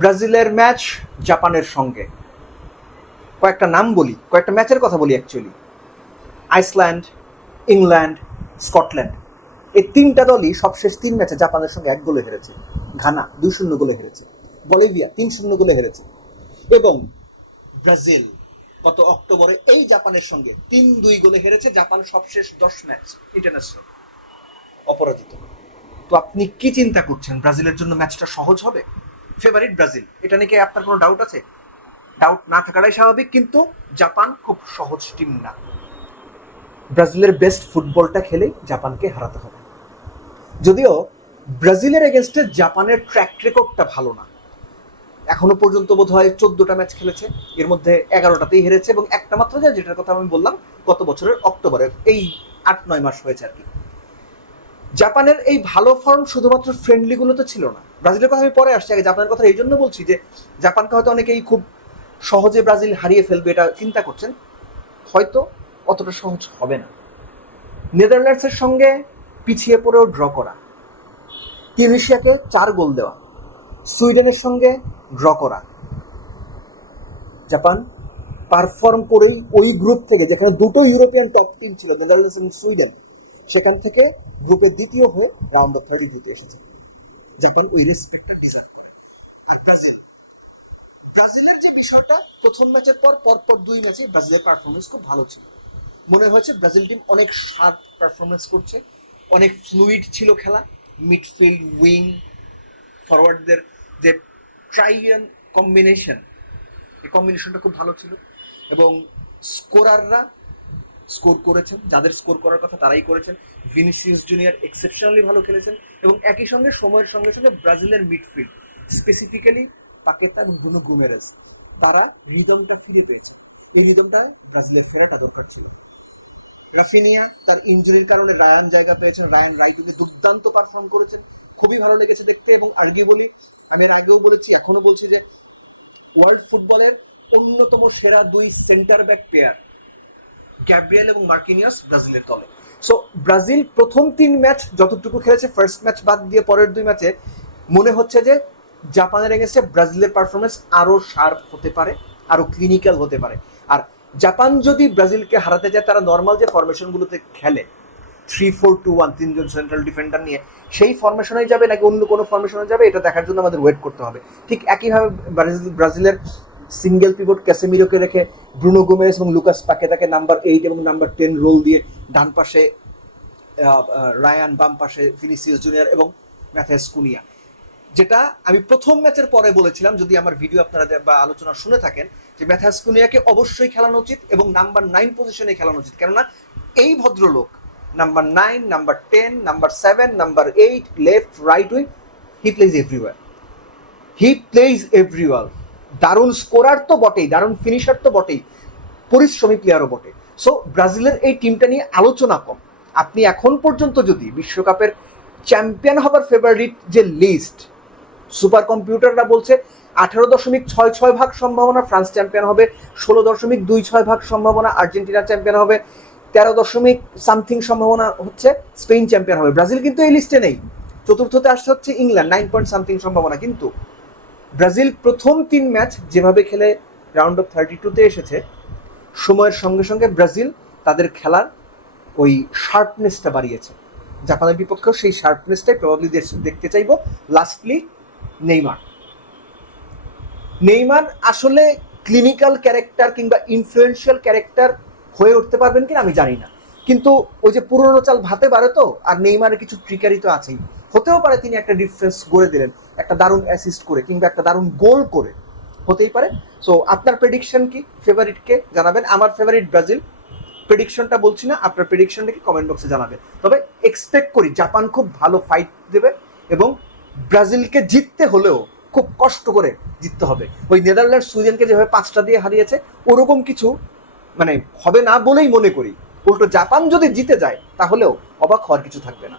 ব্রাজিলের ম্যাচ জাপানের সঙ্গে, কয়েকটা নাম বলি, কয়েকটা ম্যাচের কথা বলি অ্যাকচুয়ালি। আইসল্যান্ড, ইংল্যান্ড, স্কটল্যান্ড, এই তিনটা দলই সবশেষ 3 ম্যাচে জাপানের সঙ্গে 1 গোলে হেরেছে। ঘানা 2-0 গোলে হেরেছে, বলিভিয়া 3-0 গোলে হেরেছে, এবং ব্রাজিল গত অক্টোবরে এই জাপানের সঙ্গে 3-2 গোলে হেরেছে। জাপান সবশেষ 10 ম্যাচ ইন্টারন্যাশনাল অপরাজিত। তো আপনি কি চিন্তা করছেন, ব্রাজিলের জন্য ম্যাচটা সহজ হবে? ফেভারিট ব্রাজিল, এটা নিয়ে কি আপনার কোনো ডাউট আছে? ডাউট না থাকাটাই স্বাভাবিক, কিন্তু জাপান খুব সহজ টিম না। ব্রাজিলের বেস্ট ফুটবলটা খেলেই জাপানকে হারাতে হবে। যদিও ব্রাজিলের এগেনস্টে জাপানের ট্র্যাক রেকর্ডটা ভালো না। এখনো পর্যন্ত বোধ হয় 14টা ম্যাচ খেলেছে, এর মধ্যে 11টাতেই হেরেছে, এবং একটা মাত্র যায় যেটার কথা আমি বললাম গত বছরের অক্টোবরে, এই 8-9 মাস হয়েছে আর কি। জাপানের এই ভালো ফর্ম শুধুমাত্র ফ্রেন্ডলিগুলোতে ছিল না। ব্রাজিলের কথা আমি পরে আসছি, আগে জাপানের কথা এই জন্য বলছি যে জাপানকে হয়তো অনেকেই খুব সহজে ব্রাজিল হারিয়ে ফেলবে এটা চিন্তা করছেন, হয়তো অতটা সহজ হবে না। নেদারল্যান্ডসের সঙ্গে পিছিয়ে পড়েও ড্র করা, টিউনিশিয়াকে 4 গোল দেওয়া, সুইডেনের সঙ্গে ড্র করা, জাপান পারফর্ম করেই ওই গ্রুপ থেকে, যেখানে দুটো ইউরোপিয়ান টপ টিম ছিল, নেদারল্যান্ডস এবং সুইডেন, সেখান থেকে গ্রুপের দ্বিতীয় হয়ে রাউন্ড অফ 32 এসেছে। জাপান ওই রেসপেক্টটা ডিজার্ভ করে। ব্রাজিলের যে বিষয়টা, প্রথম ম্যাচের পর পরপর 2 ম্যাচে ব্রাজিলের পারফরমেন্স খুব ভালো ছিল। মনে হয়েছে ব্রাজিল টিম অনেক শার্প পারফরমেন্স করছে, অনেক ফ্লুইড ছিল খেলা। মিডফিল্ড, উইং, ফরওয়ার্ডদের যে ট্রাইয়ান কম্বিনেশন, এই কম্বিনেশনটা খুব ভালো ছিল, এবং স্কোরাররা স্কোর করেছেন, যাদের স্কোর করার কথা তারাই করেছেন। ভিনিসিয়াস জুনিয়র এক্সেপশনালি ভালো খেলেছেন, এবং একই সঙ্গে সময়ের সঙ্গে সঙ্গে ব্রাজিলের মিডফিল্ড, স্পেসিফিক্যালি পাকেতা এবং ব্রুনো গুমেরেস, তারা রিদমটা ফিরে পেয়েছে। এই রিদমটা ব্রাজিলের ফেরাটা দরকার ছিল। রাফিনিয়া তার ইনজুরির কারণে রায়ান জায়গা পেয়েছেন, রায়ান রাইট দুর্দান্ত পারফর্ম করেছেন, খুবই ভালো লেগেছে দেখতে। এবং আজকে বলি, আমি এর আগেও বলেছি, এখনো বলছি যে ওয়ার্ল্ড ফুটবলের অন্যতম সেরা 2 সেন্টার ব্যাক পেয়ার গ্যাব্রিয়েল এবং মার্কিনিয়াস ব্রাজিলের দলে। সো ব্রাজিল প্রথম 3 ম্যাচ যতটুকু খেলেছে, ফার্স্ট ম্যাচ বাদ দিয়ে পরের 2 ম্যাচে মনে হচ্ছে যে জাপানের এগেন্স্টে ব্রাজিলের পারফরমেন্স আরো শার্প হতে পারে, আরো ক্লিনিক্যাল হতে পারে। আর জাপান যদি ব্রাজিলকে হারাতে যায়, তারা নর্মাল যে ফরমেশনগুলোতে খেলে 3-4-2-1, 3জন সেন্ট্রাল ডিফেন্ডার নিয়ে, সেই ফরমেশনেই যাবে নাকি অন্য কোনো ফরমেশনে যাবে, এটা দেখার জন্য আমাদের ওয়েট করতে হবে। ঠিক একইভাবে ব্রাজিলের সিঙ্গেল পিভট ক্যাসেমিরোকে রেখে ব্রুনো গোমেজ এবং লুকাস পাকেতাকে নাম্বার 8 এবং নাম্বার 10 রোল দিয়ে, ডান পাশে রায়ান, বাম পাশে ভিনিসিয়াস জুনিয়র এবং ম্যাথিয়াস কুনিয়া, যেটা আমি প্রথম ম্যাচের পরে বলেছিলাম, যদি আমার ভিডিও আপনারা বা আলোচনা শুনে থাকেন, যে ম্যাথিয়াস কুনিয়াকে অবশ্যই খেলানো উচিত এবং নাম্বার 9 পজিশনে খেলানো উচিত। কেননা এই ভদ্রলোক number 9, number 10, number 7, number 8, left right wing, he plays everywhere, he plays everywhere. দারুণ স্কোরার তো বটেই, দারুণ ফিনিশার তো বটেই, পরিশ্রমী প্লেয়ারও বটে। সো ব্রাজিলের এই টিমটা নিয়ে আলোচনা কম। আপনি এখন পর্যন্ত যদি বিশ্বকাপের চ্যাম্পিয়ন হবার ফেভারিট যে লিস্ট, সুপার কম্পিউটাররা বলছে 18.66% সম্ভাবনা ফ্রান্স চ্যাম্পিয়ন হবে, 16.26% সম্ভাবনা আর্জেন্টিনা চ্যাম্পিয়ন হবে, 13 সম্ভাবনা হচ্ছে স্পেন চ্যাম্পিয়ন হবে। ব্রাজিল কিন্তু এই লিস্টে নেই। চতুর্থতে আসছে হচ্ছে ইংল্যান্ড, 9 সম্ভাবনা। কিন্তু ব্রাজিল প্রথম 3 ম্যাচ যেভাবে খেলে রাউন্ড অফ 32-তে এসেছে, সময়ের সঙ্গে সঙ্গে ব্রাজিল তাদের খেলার ওই শার্পনেসটা বাড়িয়েছে। জাপানের বিপক্ষেও সেই শার্পনেসটাই প্রবাবলি দেখতে চাইব। লাস্টলি নেইমার আসলে ক্লিনিক্যাল ক্যারেক্টার কিংবা ইনফ্লুয়েন্সিয়াল ক্যারেক্টার হয়ে উঠতে পারবেন কিনা আমি জানি না, কিন্তু ওই যে পুরনো চাল ভাতে পারে তো, আর নেইমারের কিছু ট্রিকারি তো আছেই। হতেও পারে তিনি একটা ডিফারেন্স গড়ে দিলেন, একটা দারুণ অ্যাসিস্ট করে কিংবা একটা দারুণ গোল করে, হতেই পারে। সো আপনার প্রেডিকশন কি, ফেভারিটকে জানাবেন। আমার ফেভারিট ব্রাজিল, প্রেডিকশনটা বলছি না, আপনার প্রেডিকশনটা কি কমেন্ট বক্সে জানাবেন। তবে এক্সপেক্ট করি জাপান খুব ভালো ফাইট দেবে, এবং ব্রাজিলকে জিততে হলেও খুব কষ্ট করে জিততে হবে। ওই নেদারল্যান্ড সুইডেনকে যেভাবে 5টা দিয়ে হারিয়েছে, ওরকম কিছু মানে হবে না বলেই মনে করি। উল্টো জাপান যদি জিতে যায়, তাহলেও অবাক হওয়ার কিছু থাকবে না।